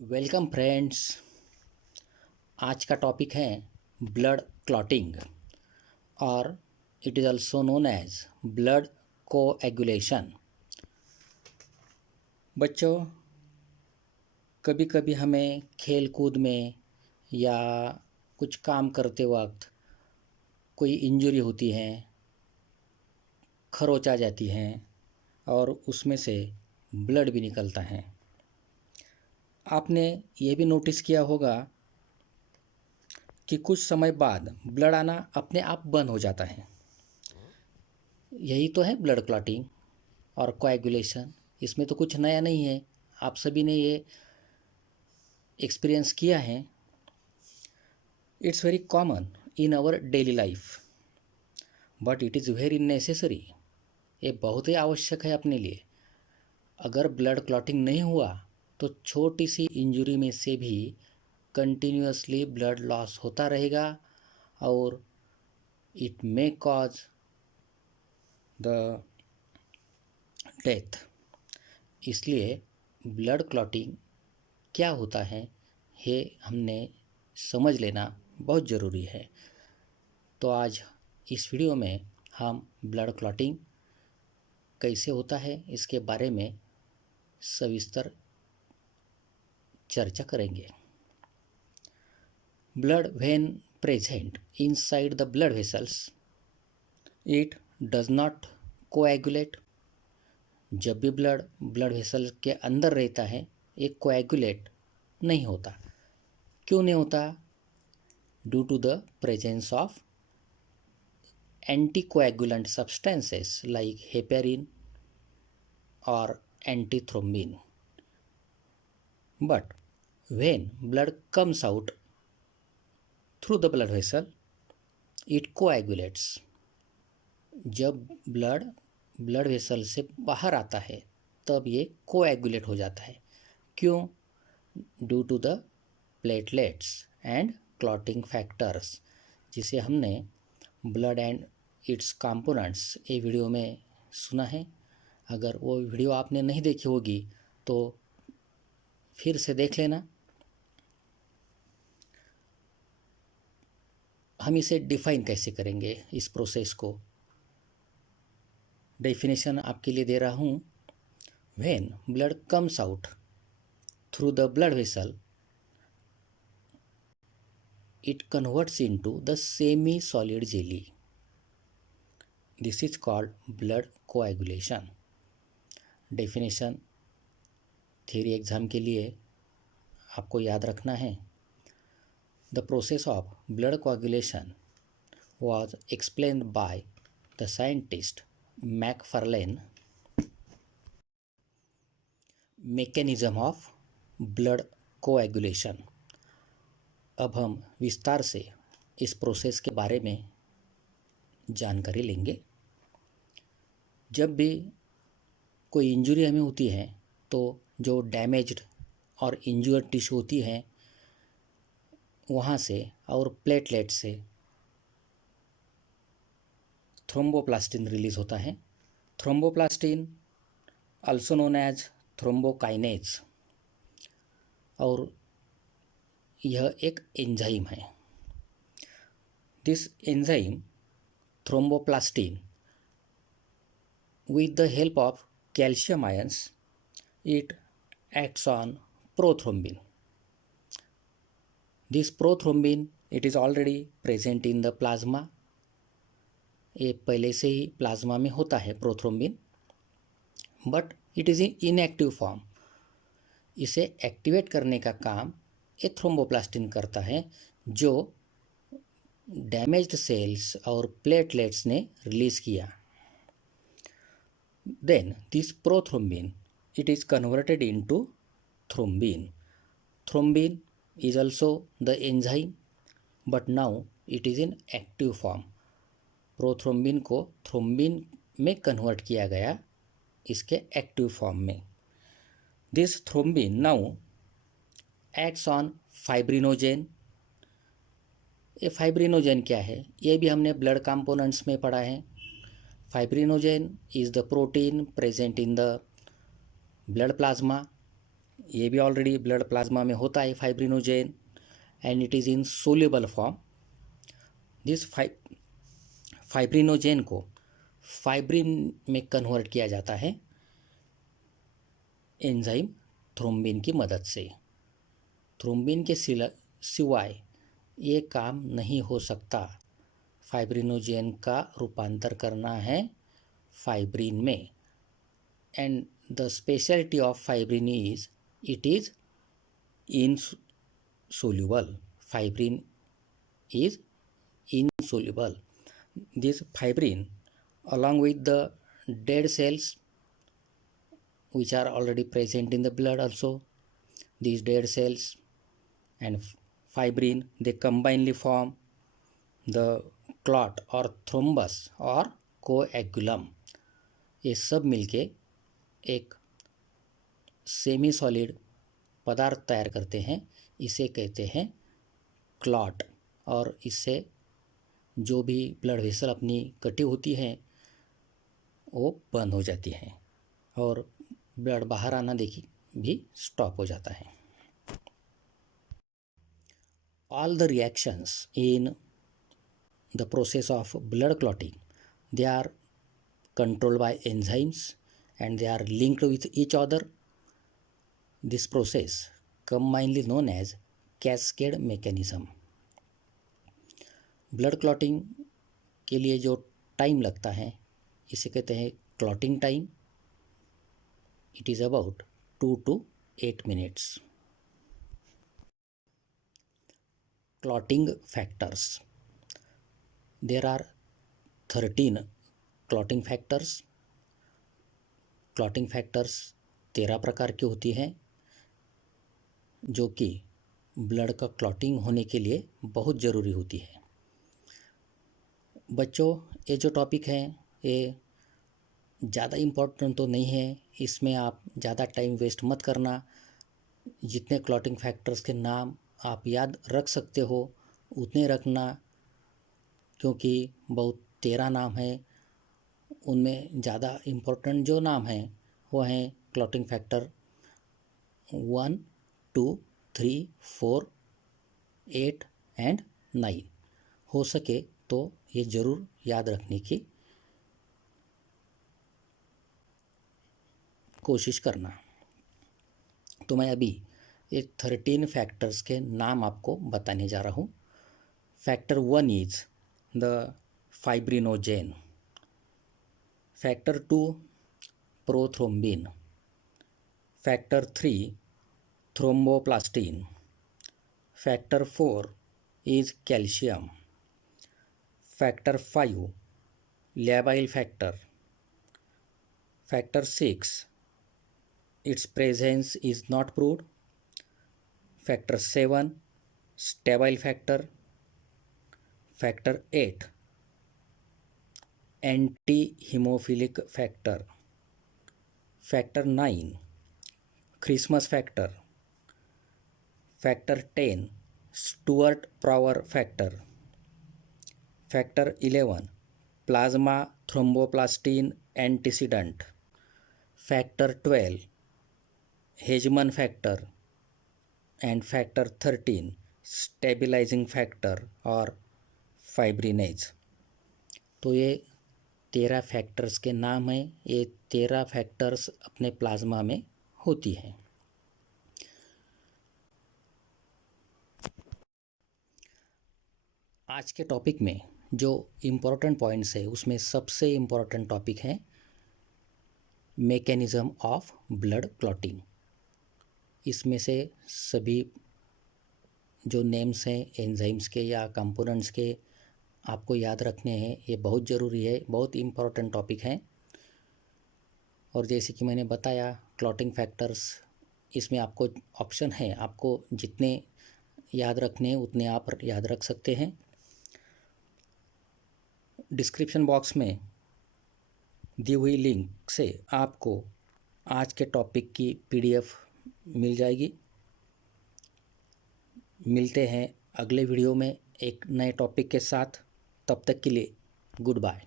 Welcome friends. आज का topic है ब्लड क्लॉटिंग और it is also known as blood coagulation. बच्चों, कभी कभी हमें खेल कूद में या कुछ काम करते वक्त कोई इंजरी होती है, खरोच आ जाती है और उसमें से ब्लड भी निकलता है। आपने ये भी नोटिस किया होगा कि कुछ समय बाद ब्लड आना अपने आप बंद हो जाता है। यही तो है ब्लड क्लॉटिंग और कोएगुलेशन। इसमें तो कुछ नया नहीं है, आप सभी ने ये एक्सपीरियंस किया है। It's very common in our daily life, but it is very necessary. ये बहुत ही आवश्यक है अपने लिए। अगर ब्लड क्लॉटिंग नहीं हुआ तो छोटी सी इंजरी में से भी कंटिन्यूअसली ब्लड लॉस होता रहेगा और it may cause the death. इसलिए ब्लड क्लॉटिंग क्या होता है ये हमने समझ लेना बहुत ज़रूरी है। तो आज इस वीडियो में हम ब्लड क्लॉटिंग कैसे होता है इसके बारे में सविस्तर चर्चा करेंगे। Blood when present inside the blood vessels it does not coagulate. जब भी ब्लड वेसल के अंदर रहता है ये कोएगुलेट नहीं होता। क्यों नहीं होता? Due to the presence of anticoagulant substances like heparin or antithrombin. But when blood comes out through the blood vessel, it coagulates. जब ब्लड वेसल से बाहर आता है तब ये कोएगुलेट हो जाता है। क्यों? Due to the platelets and clotting factors, जिसे हमने ब्लड एंड इट्स कंपोनेंट्स ये वीडियो में सुना है। अगर वो वीडियो आपने नहीं देखी होगी तो फिर से देख लेना। हम इसे डिफाइन कैसे करेंगे, इस प्रोसेस को डेफिनेशन आपके लिए दे रहा हूँ। When blood comes out through the blood vessel it converts into the semi-solid jelly. This is called blood coagulation. Definition theory exam के लिए आपको याद रखना है। The process of blood coagulation was explained by the scientist Macfarlane. Mechanism of blood coagulation. अब हम विस्तार से इस प्रोसेस के बारे में जानकारी लेंगे। जब भी कोई इंजरी हमें होती है तो जो डैमेज्ड और इंजर्ड टिश्यू होती है वहाँ से और प्लेटलेट से थ्रोम्बोप्लास्टिन रिलीज होता है। Thromboplastin also known as thrombokinase, और यह एक एंजाइम है। This enzyme thromboplastin with the help of calcium ions it acts on prothrombin. This prothrombin it is already present in the plasma. ये पहले से ही प्लाज्मा में होता है prothrombin, but it is in inactive form. इसे activate करने का काम ये थ्रोम्बोप्लास्टिन करता है, जो डैमेज्ड सेल्स और प्लेटलेट्स ने रिलीज किया। Then this prothrombin it is converted into thrombin. Thrombin is also the enzyme, but now it is in active form. Prothrombin को थ्रोम्बिन में कन्वर्ट किया गया इसके एक्टिव फॉर्म में। This thrombin now acts on fibrinogen. ये fibrinogen क्या है ये भी हमने ब्लड कंपोनेंट्स में पढ़ा है। Fibrinogen is the protein present in the blood plasma ये भी ऑलरेडी ब्लड प्लाज्मा में होता है fibrinogen, and it is in soluble form. This fibrinogen को फाइब्रिन में कन्वर्ट किया जाता है एंजाइम थ्रोम्बिन की मदद से। थ्रोम्बिन के सिवाय ये काम नहीं हो सकता। फाइब्रिनोजेन का रूपांतर करना है फाइब्रिन में, and the speciality of fibrin is it is insoluble. Fibrin is insoluble. This fibrin, along with the dead cells which are already present in the blood also, these dead cells and fibrin, they combinedly form the clot or thrombus or coagulum. ये सब मिलके एक semi solid पदार्थ तैयार करते हैं, इसे कहते हैं क्लॉट। और इससे जो भी ब्लड वेसल अपनी कटी होती हैं वो बंद हो जाती हैं और ब्लड बाहर आना भी स्टॉप हो जाता है। All the reactions in the process of blood clotting, they are controlled by enzymes and they are linked with each other. This process commonly known as cascade mechanism. Blood clotting के लिए जो time लगता है इसे कहते हैं clotting time. It is about 2 to 8 minutes. Clotting factors. There are 13 clotting factors. Clotting factors 13 प्रकार की होती हैं जो कि ब्लड का क्लॉटिंग होने के लिए बहुत ज़रूरी होती है। बच्चों, ये जो टॉपिक है ये ज़्यादा इम्पोर्टेंट तो नहीं है, इसमें आप ज़्यादा टाइम वेस्ट मत करना। जितने क्लॉटिंग फैक्टर्स के नाम आप याद रख सकते हो उतने रखना, क्योंकि बहुत 13 नाम हैं। उनमें ज़्यादा इम्पोर्टेंट जो नाम हैं वो हैं क्लॉटिंग फैक्टर 1, 2, 3, 4, 8 एंड 9। हो सके तो ये ज़रूर याद रखने की कोशिश करना। तो मैं अभी ये 13 फैक्टर्स के नाम आपको बताने जा रहा हूँ। Factor 1 is the fibrinogen. Factor 2 prothrombin. Factor 3 thromboplastin. Factor 4 is calcium. Factor 5 labile factor. Factor 6 its presence is not proved. Factor 7 stable factor. Factor 8 anti-hemophilic factor. Factor 9 Christmas factor. Factor 10 Stewart-Power factor. Factor 11 plasma thromboplastin antecedent. Factor 12 Hegeman factor. And factor 13 stabilizing factor और fibrinase। तो ये 13 factors के नाम हैं। ये 13 factors अपने plasma में होती हैं। आज के टॉपिक में जो इम्पोर्टेंट पॉइंट्स है उसमें सबसे इम्पोर्टेंट टॉपिक है मैकेनिज़्म ऑफ ब्लड क्लॉटिंग। इसमें से सभी जो नेम्स हैं एंजाइम्स के या कंपोनेंट्स के आपको याद रखने हैं। ये बहुत ज़रूरी है, बहुत इम्पोर्टेंट टॉपिक हैं। और जैसे कि मैंने बताया क्लॉटिंग फैक्टर्स, इसमें आपको ऑप्शन है, आपको जितने याद रखने हैं उतने आप याद रख सकते हैं। डिस्क्रिप्शन बॉक्स में दी हुई लिंक से आपको आज के टॉपिक की PDF मिल जाएगी। मिलते हैं अगले वीडियो में एक नए टॉपिक के साथ। तब तक के लिए गुड बाय।